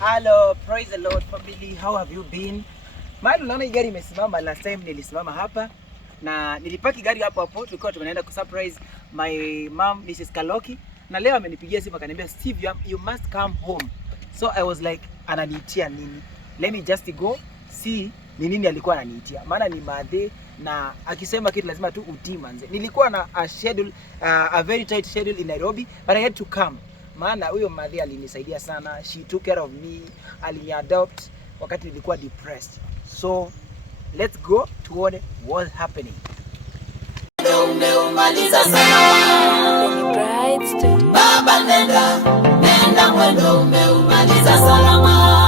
Hello, praise the Lord family. How have you been? Mahali unaona hii gari imesimama, last time nilisimama hapa na nilipaki gari hapo hapo, tulikuwa tumeenda ku surprise my mom Mrs. Kaloki, na leo amenipigia simu akaniambia Steve, you must come home. So I was like, ananiitia nini? Let me just go see ni nini alikuwa ananiitia. Maana ni madhe na akisema kitu lazima tu utii manze. Nilikuwa na a very tight schedule in Nairobi, but I had to come. Maana huyo madhe alinisaidia sana. She took care of me, aliniadopt wakati nilikuwa depressed. So let's go tuone what's happening. Umeumaliza salama. Baba nenda mwendo umeumaliza salama.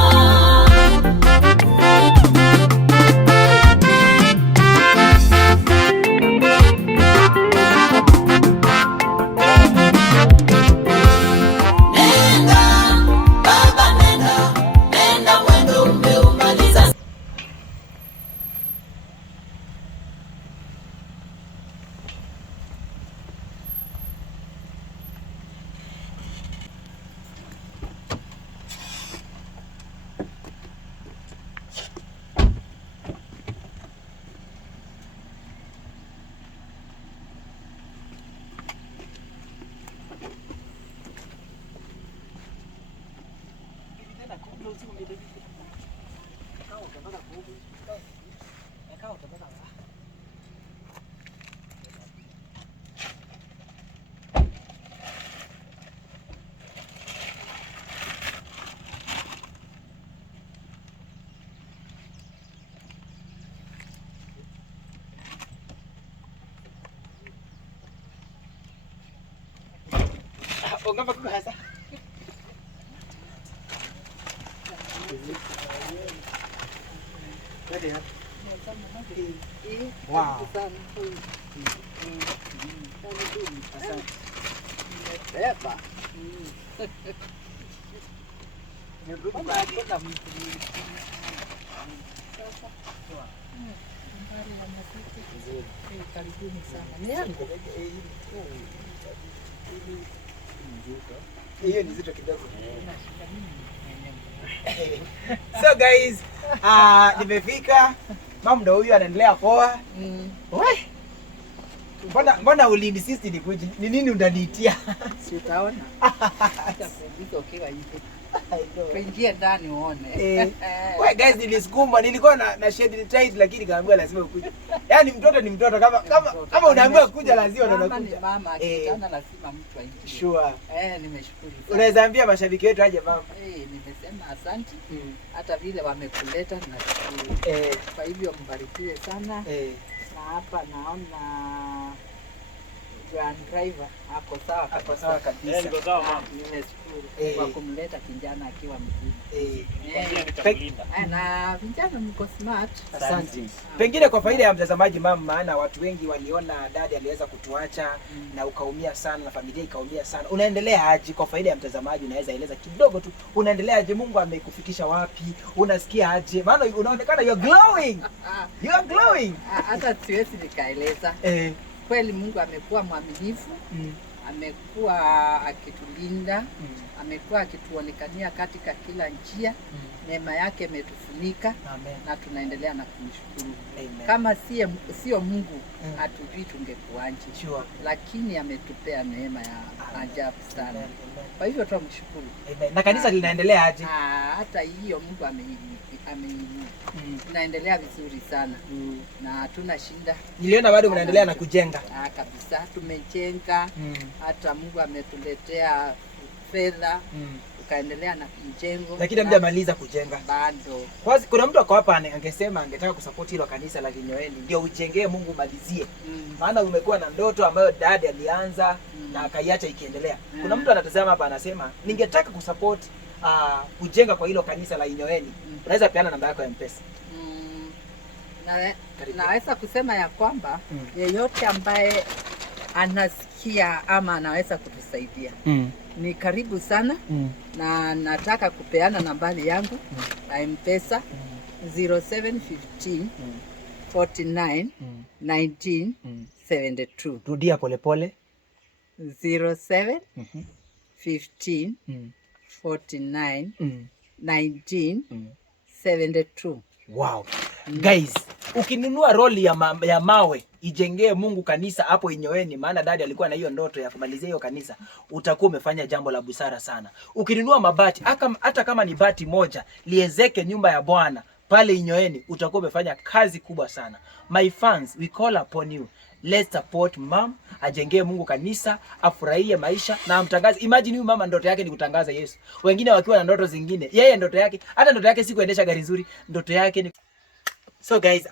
Ngapa kuhasa. Wow. Hiyo ni zito kidogo. So guys, nimefika. Mama ndo huyu anaendelea poa. Wewe. Mbona ulininsist nikuje? Ni nini unaniitia? Si utaona. Hata producer ukiwa hivi. Kuingia ndani uone. Wewe guys, nilisukuma, nilikuwa na schedule tight lakini kaambiwa lazima ukuje. Yaani mtoto ni mtoto, kama unaambiwa kuja lazima ndo unakuja. Mama akitana lazima mtu aingie. Sure. Nimeshukuru. Unaweza ambia mashabiki wetu aje mama? Nimesema asante. Hata vile wamekuleta nashukuru. Kwa hivyo mbarikiwe sana. Na hapa naona Grand driver ako sawa kabisa. Niko sawa mama. Nimeshukuru kwa kumleta kijana akiwa mzima. Na vijana mko smart. Asante. Pengine kwa faida ya mtazamaji mama, maana watu wengi waliona dadi aliweza kutuacha na ukaumia sana na familia ikaumia sana. Unaendelea aje? Kwa faida ya mtazamaji unaweza eleza kidogo tu. Unaendelea aje? Mungu amekufikisha wapi? Unasikia aje? Maana unaonekana you're glowing. You are glowing. Hata siwezi nikaeleza. Kweli Mungu amekuwa mwaminifu, amekuwa akitulinda, amekuwa akituonekania katika kila njia. Neema yake imetufunika na tunaendelea na kumshukuru. Kama sio Mungu hatujui tungekuaje. Sure. Lakini ametupea neema ya ajabu sana. Kwa hivyo tumshukuru. Na kanisa linaendelea aje? Hata hiyo Mungu tunaendelea vizuri sana. Na hatuna shinda. Niliona bado mnaendelea na kujenga. Kabisa tumejenga. Hata Mungu ametuletea fedha. Tukaendelea na mjengo. Lakini hamjamaliza kujenga. Bado. Kwanza kuna mtu ako hapa angesema angetaka kusupport hilo kanisa la Kinyoeni ndio ujengee Mungu malizie. Maana umekuwa na ndoto ambayo dad alianza na akaiacha ikiendelea. Kuna mtu anatazama hapa anasema ningetaka kusupport kujenga kwa hilo kanisa la Kinyoeni. Unaweza peana namba yako ya M-Pesa. Naweza kusema ya kwamba yeyote ambaye anasikia ama anaweza kutusaidia ni karibu sana. Na nataka kupeana nambari yangu ya M-Pesa 0715 49 19 72. Rudia polepole. 07 15 49 1972. Wow. Guys, ukinunua roli ya mawe ijengee Mungu kanisa hapo Inyoeni, maana dadi alikuwa na hiyo ndoto ya kumalizia hiyo kanisa, utakuwa umefanya jambo la busara sana. Ukinunua mabati, hata kama ni bati moja, liezeke nyumba ya Bwana pale Inyoeni, utakuwa umefanya kazi kubwa sana. My fans, we call upon you. Let's support mom, ajengee Mungu kanisa, afurahie maisha na amtangaze. Imagine huyu mama ndoto yake ni kutangaza Yesu. Wengine wakiwa na ndoto zingine. Yeye ndoto yake, hata ndoto yake si kuendesha gari nzuri, ndoto yake ni... So guys,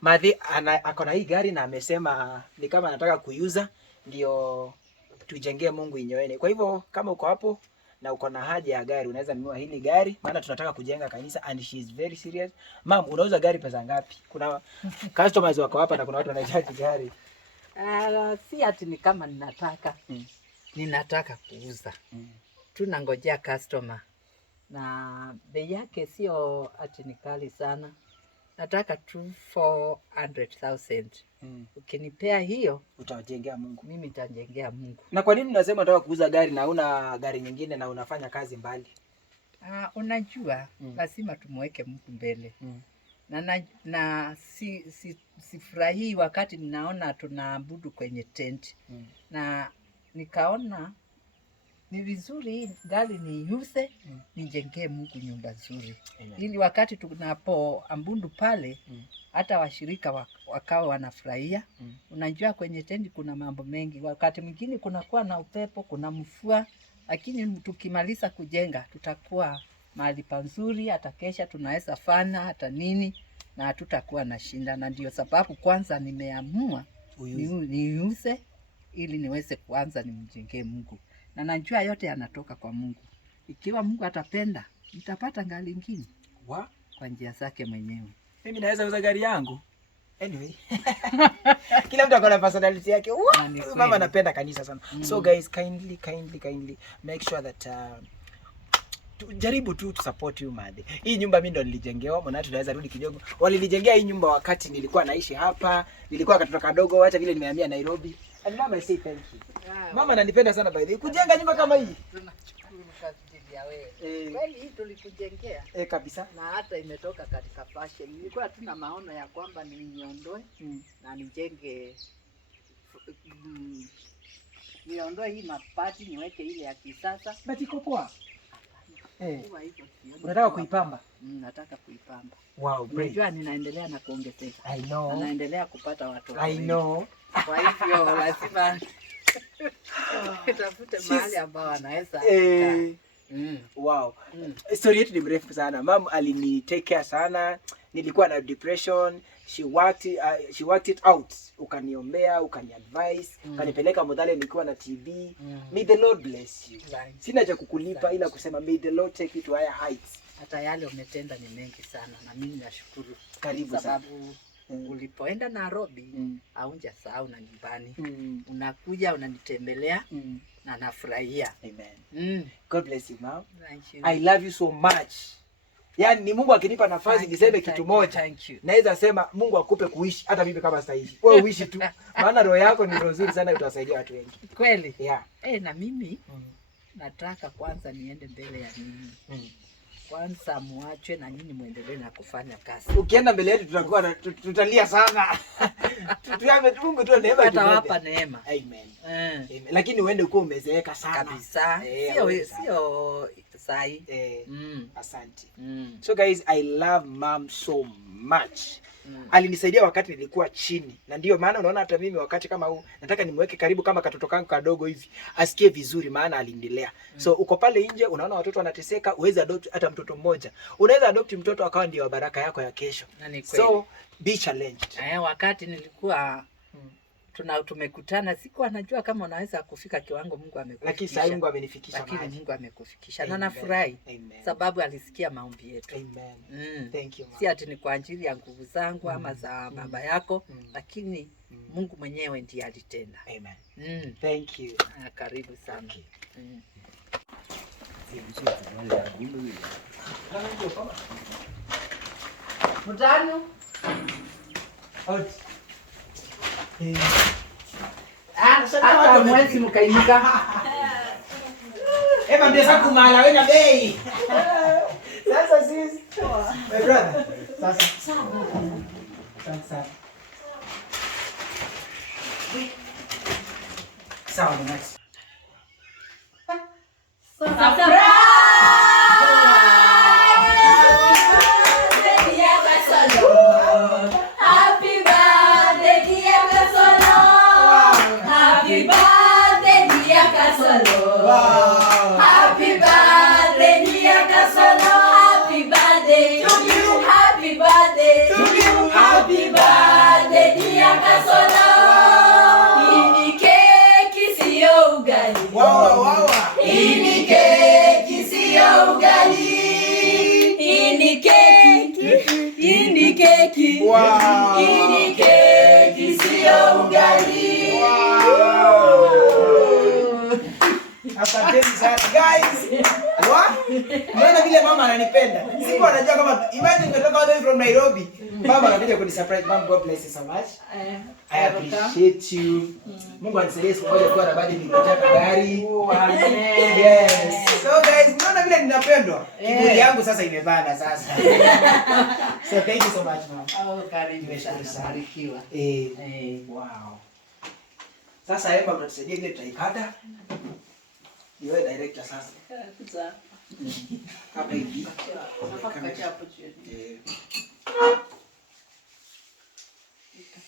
Madhi ako na hii gari na amesema ni kama anataka kuiuza ndio tujengee Mungu Inyoeni. Kwa hivyo kama uko hapo na uko na haja ya gari, unaweza nunua hili gari, maana tunataka kujenga kanisa and she is very serious. Mom, unauza gari pesa ngapi? Kuna customers wako hapa na kuna watu wanahitaji gari. Si ati ni kama ninataka. Ninataka kuuza. Tunangojea customer. Na bei yake sio ati ni kali sana. Nataka tu 400,000. Ukinipea hiyo, utajengea Mungu. Mimi nitajengea Mungu. Na kwa nini unasema unataka kuuza gari na una gari nyingine na unafanya kazi mbali? Unajua, lazima tumweke Mungu mbele. Na sifurahii wakati ninaona tunaabudu kwenye tent. Na nikaona ni vizuri hii gari niiuze, nijengee Mungu nyumba nzuri. Ili wakati tunapoabudu pale, hata washirika wakao wanafurahia. Unajua kwenye tendi kuna mambo mengi. Wakati mwingine kunakuwa na upepo, kuna mvua, lakini tukimaliza kujenga tutakuwa mahali pazuri, hata kesha tunaweza fana hata nini na hatutakuwa na shinda. Na ndio sababu kwanza nimeamua niuze ili niweze kuanza nimjengee Mungu. Na najua yote yanatoka kwa Mungu. Ikiwa Mungu atapenda, nitapata gari lingine. Kwa njia zake mwenyewe. Mimi naweza uza gari yangu. Anyway. Kila mtu akona personality yake. Mama anapenda kanisa sana. So guys, kindly make sure that jaribu tu support you madhe. Hii nyumba mimi ndo nilijengewa, mbona tunaweza rudi kidogo. Walinijengea hii nyumba wakati nilikuwa naishi hapa. Nilikuwa katoto kadogo, hata vile nimehamia Nairobi. And mama say thank you. Mama ananipenda sana by the way. Kujenga nyumba kama hii. Tunashukuru kwa ajili ya wewe. Kweli hii tulikujengea. Kabisa. Na hata imetoka katika fashion. Nilikuwa tuna maono ya kwamba niondoe na nijenge niondoe hii mapati niweke ile ya kisasa. Bati iko poa. Unataka kuipamba? Nataka kuipamba. Wow, great. Unajua ninaendelea na kuongezeka. I know. Naendelea kupata watoto. I know. Kwa hivyo lazima tafute mahali ambao wanaweza. Wow. Story yetu ni mrefu sana. Mom alini take care sana. Nilikuwa na depression. She worked it out. Ukaniombea, ukaniadvise, ukanipeleka Mudhale nilikuwa na TB. May the Lord bless you. Sina cha kukulipa ila kusema may the Lord take you to higher heights. Hata yale umetenda ni mengi sana na mimi nashukuru. Karibu sababu ulipoenda Nairobi haujasahau na nyumbani. Unakuja unanitembelea na nafurahia. Amen. God bless you, mom. Thank you. I love you so much. Yaani ni Mungu akinipa nafasi niseme kitu moja. Naweza sema Mungu akupe kuishi hata mimi kama sitaishi. Wewe uishi tu. Maana roho yako ni roho nzuri sana, utawasaidia watu wengi. Kweli? Yeah. Na mimi nataka kwanza niende mbele ya nyinyi. Kwanza muachwe na nyinyi muendelee na kufanya kazi. Ukienda mbele yetu tutakuwa tutalia sana. Tutuame Mungu tu neema kidogo. Atawapa neema. Amen. Amen. Lakini uende uko umezeeka sana. Kabisa. Sio sai. Asante. So guys, I love mom so much. Alinisaidia wakati nilikuwa chini. Na ndio maana unaona hata mimi wakati kama huu nataka nimweke karibu kama katoto kangu kadogo hivi. Asikie vizuri maana alinilea. So uko pale nje unaona watoto wanateseka, uweze adopt hata mtoto mmoja. Unaweza adopt mtoto akawa ndio baraka yako ya kesho. So be challenged. Wakati nilikuwa tumekutana sikuwa najua kama unaweza kufika kiwango Mungu amekufikisha. Lakini sasa Mungu amenifikisha mahali. Lakini Mungu amekufikisha. Na nafurahi sababu alisikia maombi yetu. Amen. Thank you, mama. Si ati ni kwa ajili ya nguvu zangu ama za baba yako, lakini Mungu mwenyewe ndiye alitenda. Amen. Thank you. Karibu sana. Mtano. Hata mwezi mkainika. Eba ndesa kumala wena bei. Sasa sis. My brother. Sasa. Sasa. Sawa, next. Asanteni sana guys. Mbona vile mama ananipenda. Siku anajua kama imagine nimetoka all the way from Nairobi. Mama anakuja kuni surprise. Mom, God bless you so much. I appreciate you. Mungu anisaidie siku moja kuwa na badi nikuja gari. Yes. So guys, mbona vile ninapendwa? Kiburi yangu sasa imebana sasa. So thank you so much, mom. Oh, karibu sana. Barikiwa. Wow. Sasa hapa mtatusaidia ile tutaikata. Niwe director sasa. Hapa hivi.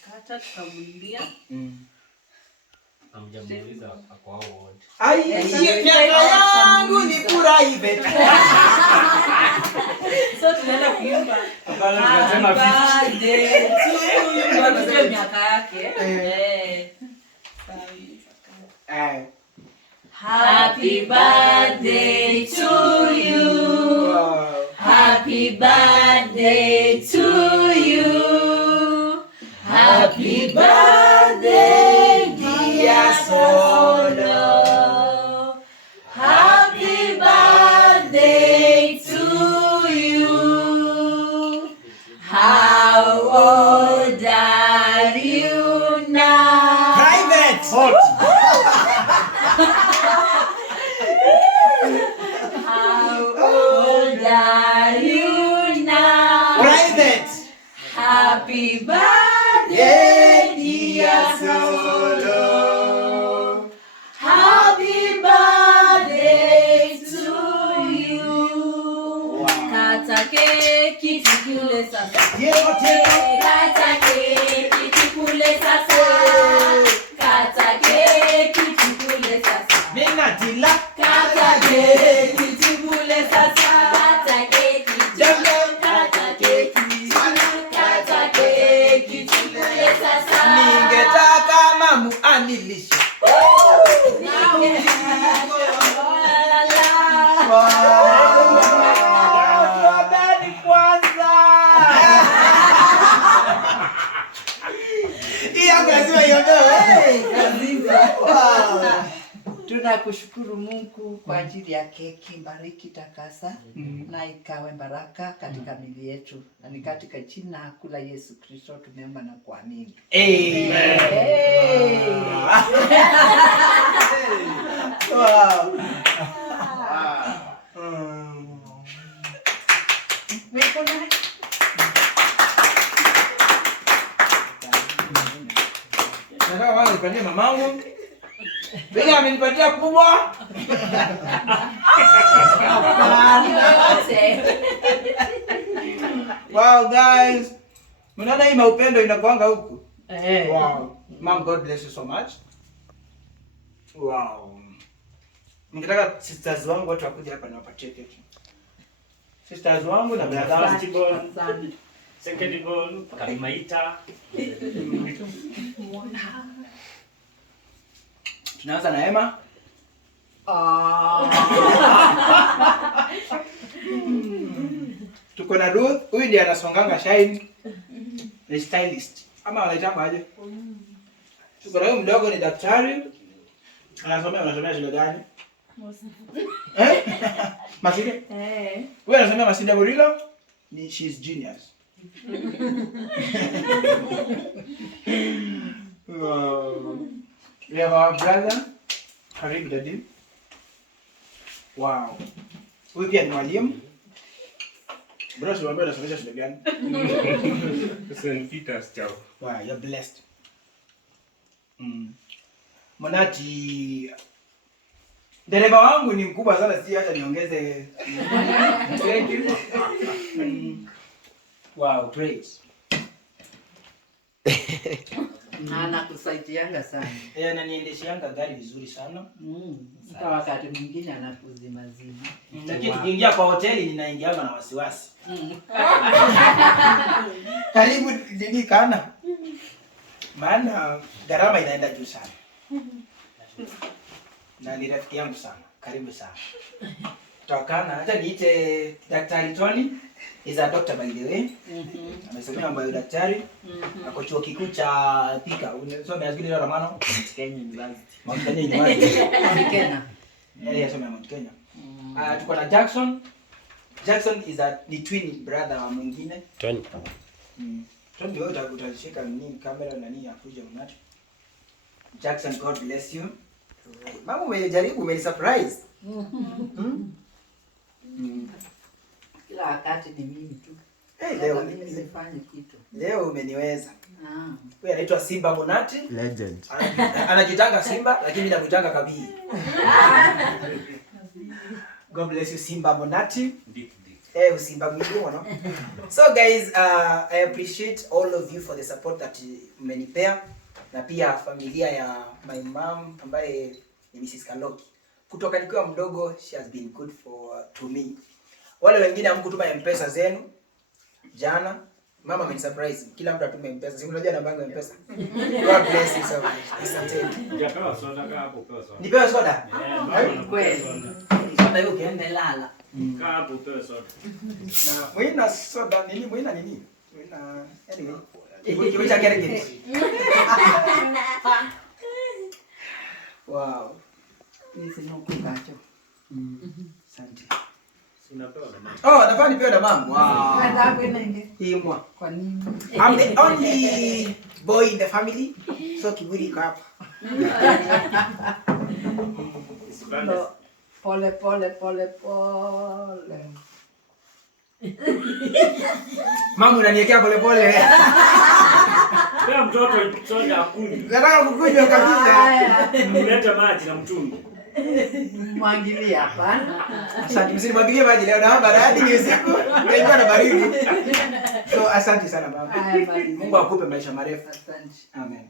Kata tukamulia. Amjamuuliza kwa wote. Ai, miaka yangu ni private. So tunaenda kuimba. Hapana, tunasema 50. Tunajua miaka yake. Happy birthday to you. Happy birthday to you. Happy birthday, dear Kasolo. Happy birthday to you. How old are you now? Private. How old are you now? Private. Happy birthday, dear Kasolo. Happy birthday to you. Kata keki tukule sasa. Kata keki tukule sasa. Kata keki tukule sasa. Nina dila. Kata keki tukule sasa. Kata keki. Kata keki. Kata keki tukule sasa. Ningetaka mamu anilishe. Tuabeni kwanza. Hii yangu lazima iondoe. Tunakushukuru Mungu kwa ajili ya keki. Bariki, takasa na ikawe baraka katika mili yetu, na ni katika jina kula Yesu Kristo tumeomba na kuamini. Amen. Wow. Nataka wao nipatie mamangu. Bila amenipatia kubwa. Wow guys. Mnaona hii maupendo inakuanga huku? Wow. Mom, God bless you so much. Wow. Ningetaka sisters wangu watu wakuja hapa na wapatie keki. Sisters wangu na brother Festival. Second ball, Kalimaita. tunaanza na Emma. Tuko na Ruth, huyu ndiye anasonganga shine. Ni stylist. Ama wanaita aje? Tuko na huyu mdogo ni daktari. Anasomea shule gani? Masinde? Wewe unasomea Masinde Burilo? She's genius. Wow. We have our brother. Karibu daddy. Wow. Huyu pia ni mwalimu. Bro, si wambia unasomesha shule gani? St. Peter's chao. Wow, you're blessed. Monati, dereva wangu ni mkubwa sana, si hata niongeze. Thank you. Wow, great. Na anakusaidianga sana. Ananiendesheanga gari vizuri sana. Hata wakati mwingine anakuzimazima. Lakini tukiingia kwa hoteli ninaingianga na wasiwasi. Karibu nini kana? Maana gharama inaenda juu sana. Na ni rafiki yangu sana. Karibu sana. Tokana hata niite Daktari Tony. Is a doctor by the way. Amesomea mambo ya daktari. Ako chuo kikuu cha Thika. Unasoma azgili la Romano? Kenya University. Mount Kenya University. Kenya. Yeye asoma Mount Kenya. Tuko na Jackson. Jackson is ni twin brother wa mwingine. Tony. Tony wewe utashika nini kamera na nini akuja unacho. Jackson, God bless you. Mama umejaribu umenisurprise. Kila wakati ni mimi tu. Leo mimi nifanye kitu. Leo umeniweza. Huyu anaitwa Simba Monati. Legend. Anajitanga Simba lakini mimi namwitanga Kabii. God bless you Simba Monati. Simba mwingi no? So guys, I appreciate all of you for the support that mmenipea na pia familia ya my mom ambaye ni Mrs. Kaloki. Kutoka nikiwa mdogo, she has been good to me. Wale wengine hamkutuma M-Pesa zenu jana, mama amenisurprise. Kila mtu atume M-Pesa. Si unajua namba yangu ya M-Pesa. God bless you so much. Asante. Hujapewa soda kaa hapo pewa soda. Nipewe soda? Kweli. Soda hiyo kiende Lala. Kaa hapo pewa soda. Na mwina soda nini? Mwina nini? Mwina anyway. Kiwacha kerege. Wow. Nisi nuku kacho. Asante. Unapewa na mama. Nafaa nipewe na mama. Wow. Hata kwende. Himwa. Kwa nini? I'm the only boy in the family. So kiburi iko hapa. Pole. Mama unaniwekea pole pole. Pea mtoto soda akunywe. Nataka kukunywa kabisa. Mlete maji na mtungi. Mwangilie hapa. Asante, msinimwagilie maji leo na baridi ni usiku. Naingia na baridi. So asante sana baba. Mungu akupe maisha marefu. Asante. Amen.